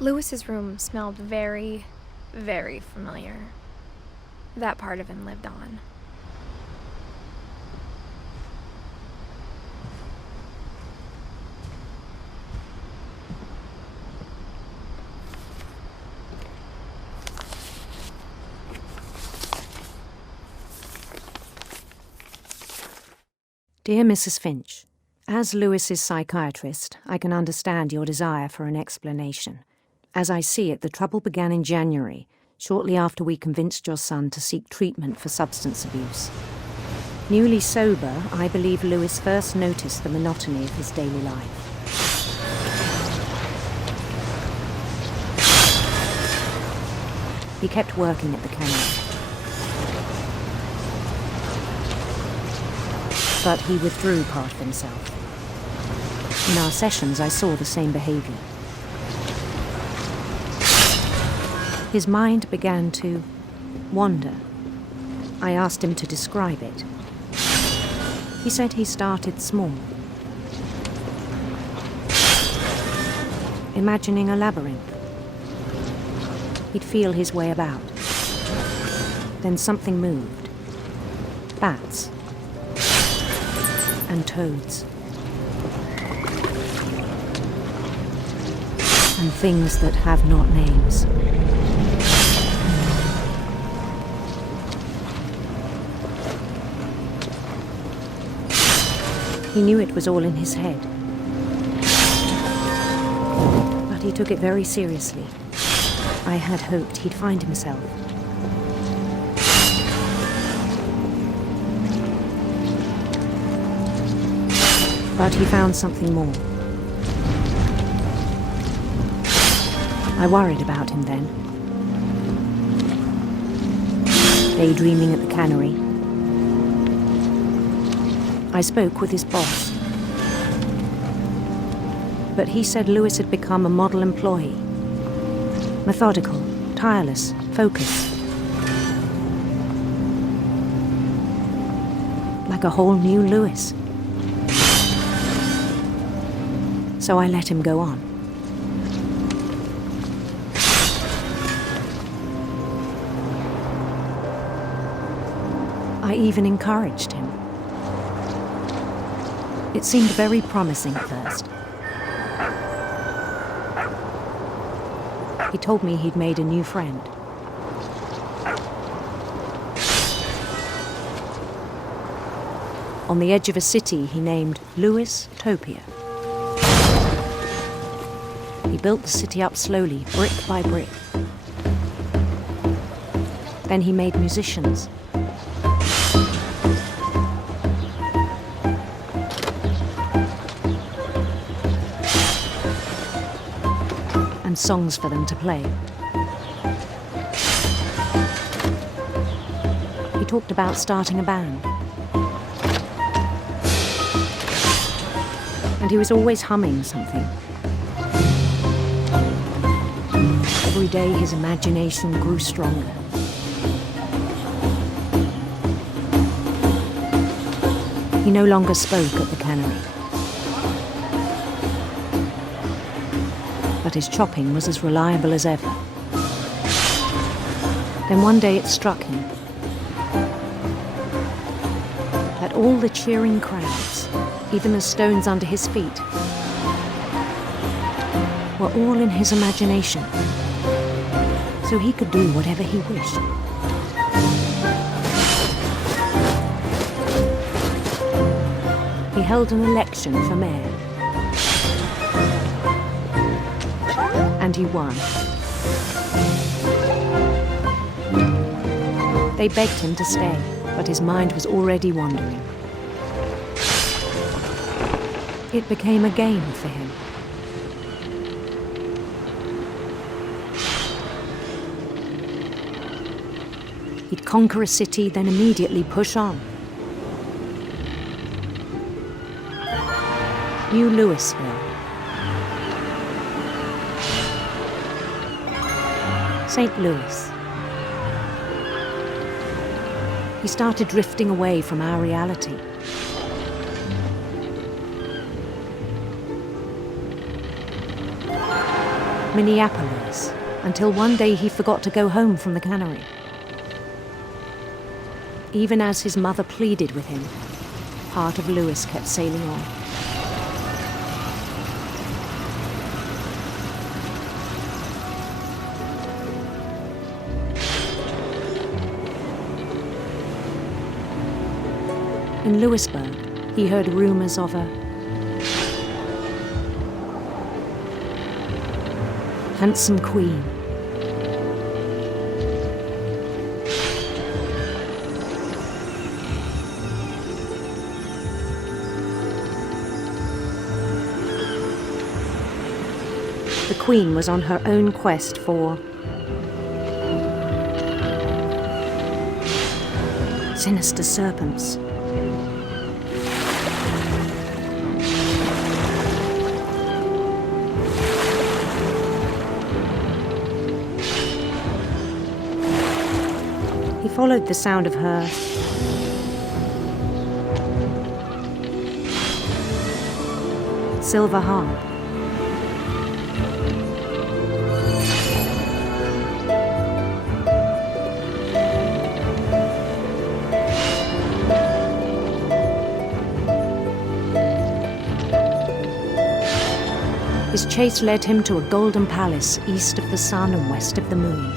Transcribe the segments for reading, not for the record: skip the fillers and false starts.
Lewis's room smelled very, very familiar. That part of him lived on. Dear Mrs. Finch, as Lewis's psychiatrist, I can understand your desire for an explanation. As I see it, the trouble began in January, shortly after we convinced your son to seek treatment for substance abuse. Newly sober, I believe Lewis first noticed the monotony of his daily life. He kept working at the cannery. But he withdrew part of himself. In our sessions, I saw the same behaviour. His mind began to wander. I asked him to describe it. He said he started small, imagining a labyrinth. He'd feel his way about. Then something moved. Bats. And toads. And things that have not names. He knew it was all in his head. But he took it very seriously. I had hoped he'd find himself. But he found something more. I worried about him then. Daydreaming at the cannery. I spoke with his boss. But he said Lewis had become a model employee. Methodical, tireless, focused. Like a whole new Lewis. So I let him go on. I even encouraged him. It seemed very promising at first. He told me he'd made a new friend. On the edge of a city he named Lewis Topia. He built the city up slowly, brick by brick. Then he made musicians. And songs for them to play. He talked about starting a band. And he was always humming something. Every day his imagination grew stronger. He no longer spoke at the cannery. But his chopping was as reliable as ever. Then one day it struck him that all the cheering crowds, even the stones under his feet, were all in his imagination, so he could do whatever he wished. He held an election for mayor. And he won. They begged him to stay, but his mind was already wandering. It became a game for him. He'd conquer a city, then immediately push on. New Louisville. St. Louis. He started drifting away from our reality. Minneapolis, until one day he forgot to go home from the cannery. Even as his mother pleaded with him, part of Lewis kept sailing on. In Lewisburg, he heard rumors of a handsome queen. The queen was on her own quest for sinister serpents. He followed the sound of her silver harp. His chase led him to a golden palace east of the sun and west of the moon.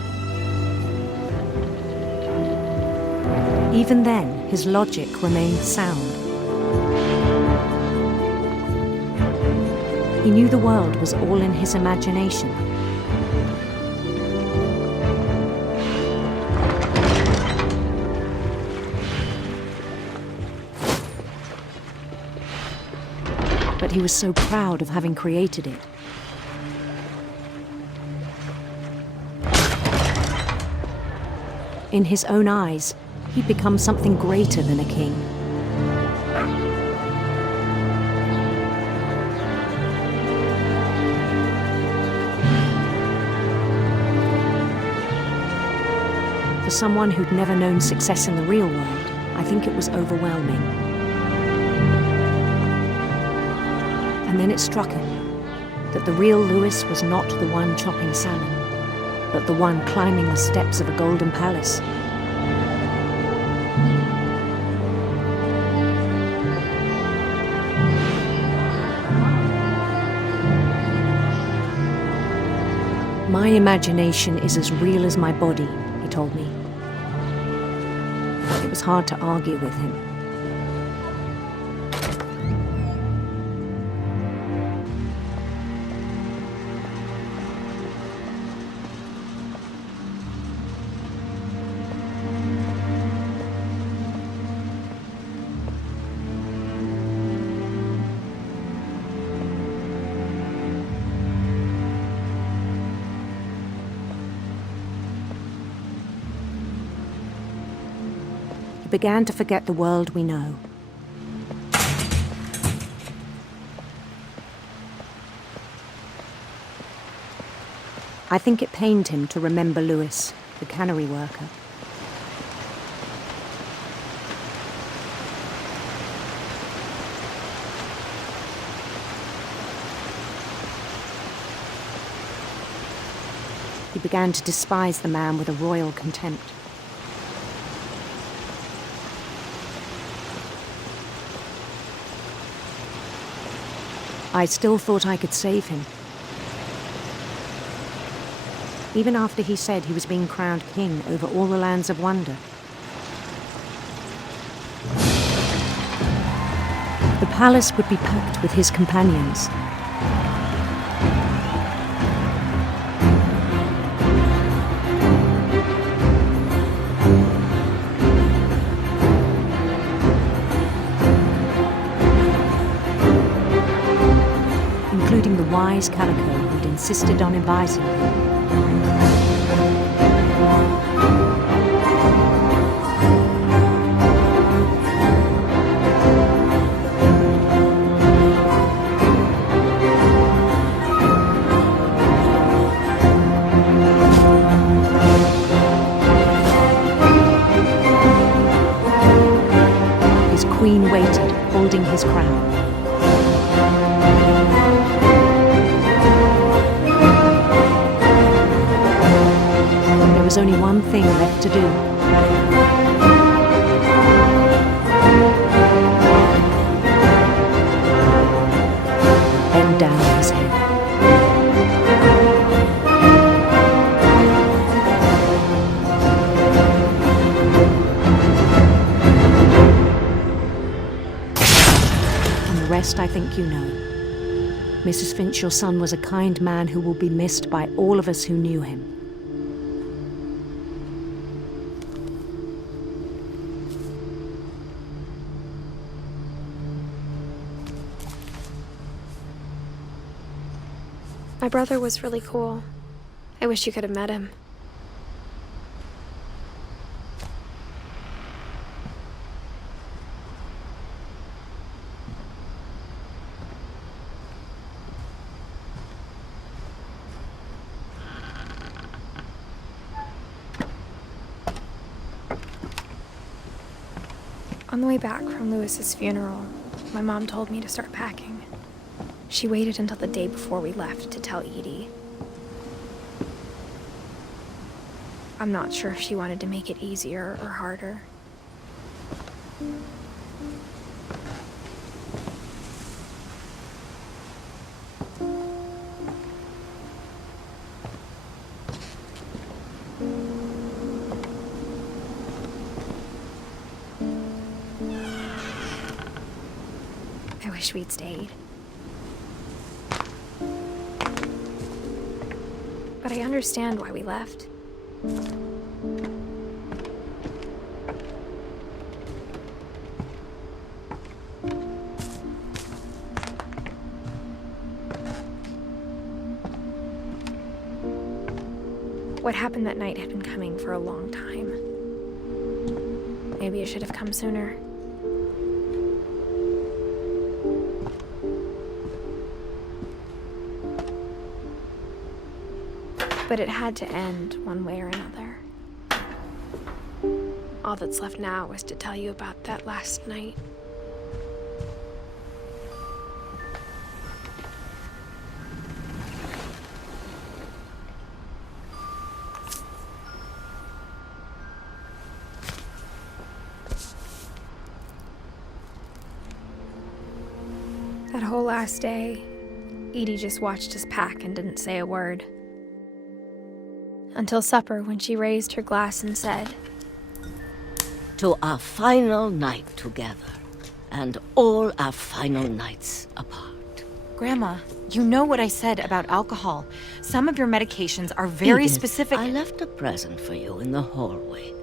Even then, his logic remained sound. He knew the world was all in his imagination. But he was so proud of having created it. In his own eyes, he'd become something greater than a king. For someone who'd never known success in the real world, I think it was overwhelming. And then it struck him that the real Lewis was not the one chopping salmon, but the one climbing the steps of a golden palace. My imagination is as real as my body, he told me. It was hard to argue with him. He began to forget the world we know. I think it pained him to remember Lewis, the cannery worker. He began to despise the man with a royal contempt. I still thought I could save him. Even after he said he was being crowned king over all the lands of wonder. The palace would be packed with his companions. Including the wise Calico who'd insisted on advising him. His queen waited, holding his crown. There's only one thing left to do. Bend down his head. And the rest I think you know. Mrs. Finch, your son was a kind man who will be missed by all of us who knew him. My brother was really cool. I wish you could have met him. On the way back from Lewis's funeral, my mom told me to start packing. She waited until the day before we left to tell Edie. I'm not sure if she wanted to make it easier or harder. I wish we'd stayed. But I understand why we left. What happened that night had been coming for a long time. Maybe it should have come sooner. But it had to end one way or another. All that's left now is to tell you about that last night. That whole last day, Edie just watched us pack and didn't say a word. Until supper, when she raised her glass and said, "To our final night together, and all our final nights apart." Grandma, you know what I said about alcohol. Some of your medications are very Edith, specific. I left a present for you in the hallway.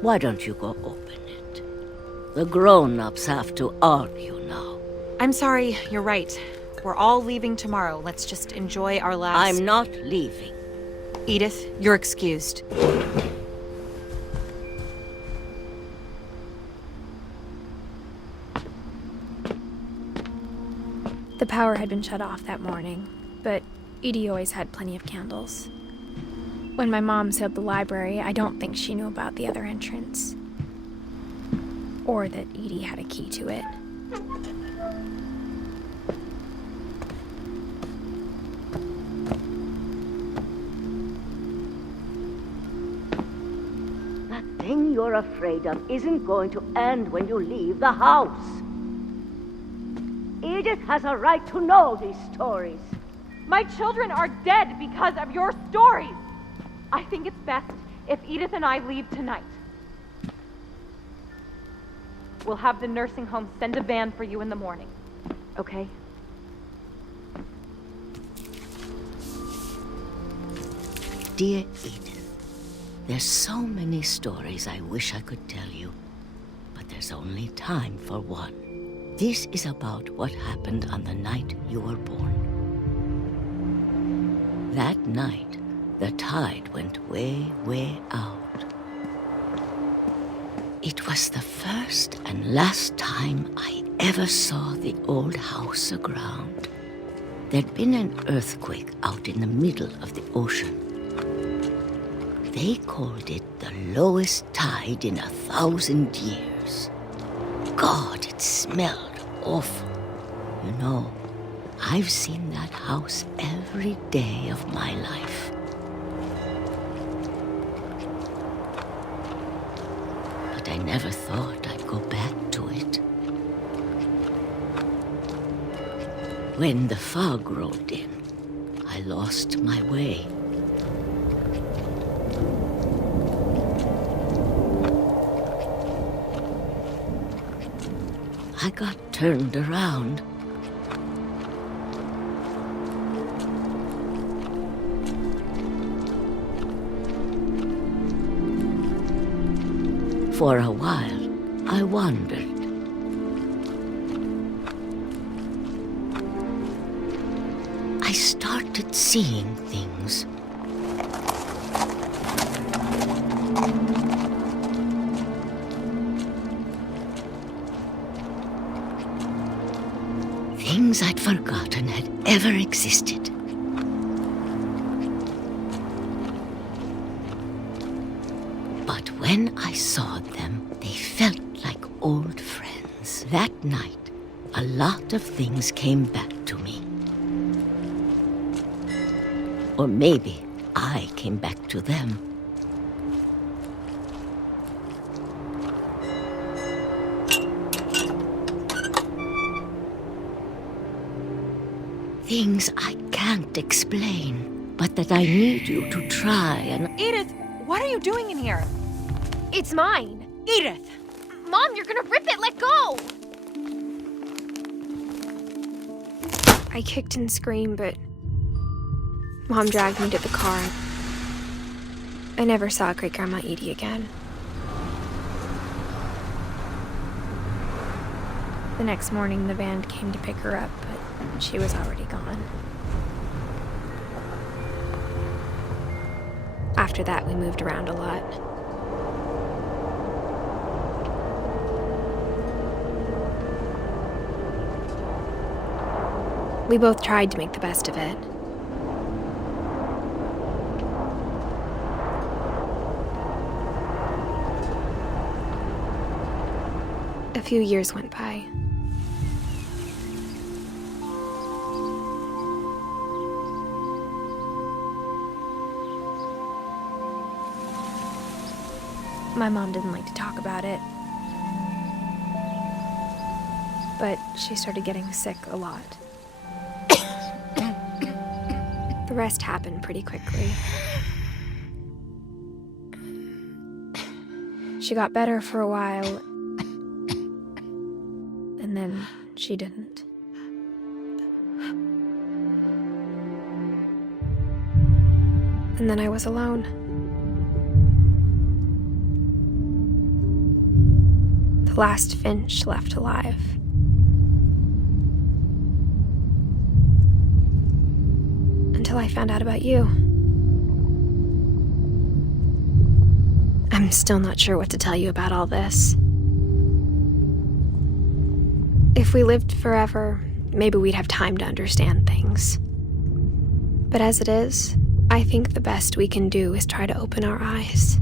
Why don't you go open it? The grown-ups have to argue now. I'm sorry, you're right. We're all leaving tomorrow. Let's just enjoy our last... I'm not leaving. Edith, you're excused. the power had been shut off that morning, but Edie always had plenty of candles. When my mom sealed the library, I don't think she knew about the other entrance. Or that Edie had a key to it. That thing you're afraid of isn't going to end when you leave the house. Edith has a right to know these stories. My children are dead because of your stories. I think it's best if Edith and I leave tonight. We'll have the nursing home send a van for you in the morning, okay? Dear Edith, there's so many stories I wish I could tell you, but there's only time for one. This is about what happened on the night you were born. That night, the tide went way, way out. It was the first and last time I ever saw the old house aground. There'd been an earthquake out in the middle of the ocean. They called it the lowest tide in 1,000 years. God, it smelled awful. You know, I've seen that house every day of my life. I never thought I'd go back to it. When the fog rolled in, I lost my way. I got turned around. For a while, I wandered. I started seeing things. Things I'd forgotten had ever existed. But when I saw them, they felt like old friends. That night, a lot of things came back to me. Or maybe I came back to them. Things I can't explain, but that I need you to try and... Edith, what are you doing in here? It's mine. Edith! Mom, you're gonna rip it! Let go! I kicked and screamed, but Mom dragged me to the car. I never saw Great-Grandma Edie again. The next morning, the van came to pick her up, but she was already gone. After that, we moved around a lot. We both tried to make the best of it. A few years went by. My mom didn't like to talk about it, but she started getting sick a lot. The rest happened pretty quickly. She got better for a while, and then she didn't. And then I was alone. The last Finch left alive. Until I found out about you. I'm still not sure what to tell you about all this. If we lived forever, maybe we'd have time to understand things. But as it is, I think the best we can do is try to open our eyes.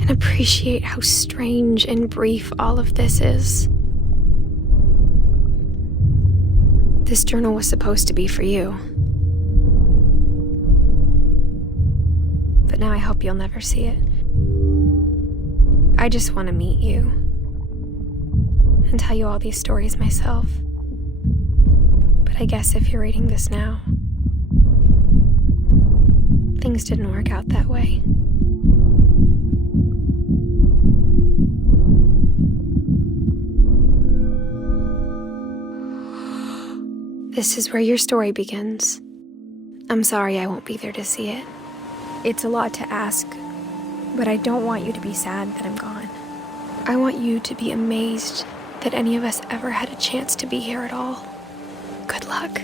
And appreciate how strange and brief all of this is. This journal was supposed to be for you. But now I hope you'll never see it. I just want to meet you and tell you all these stories myself. But I guess if you're reading this now, things didn't work out that way. This is where your story begins. I'm sorry I won't be there to see it. It's a lot to ask, but I don't want you to be sad that I'm gone. I want you to be amazed that any of us ever had a chance to be here at all. Good luck.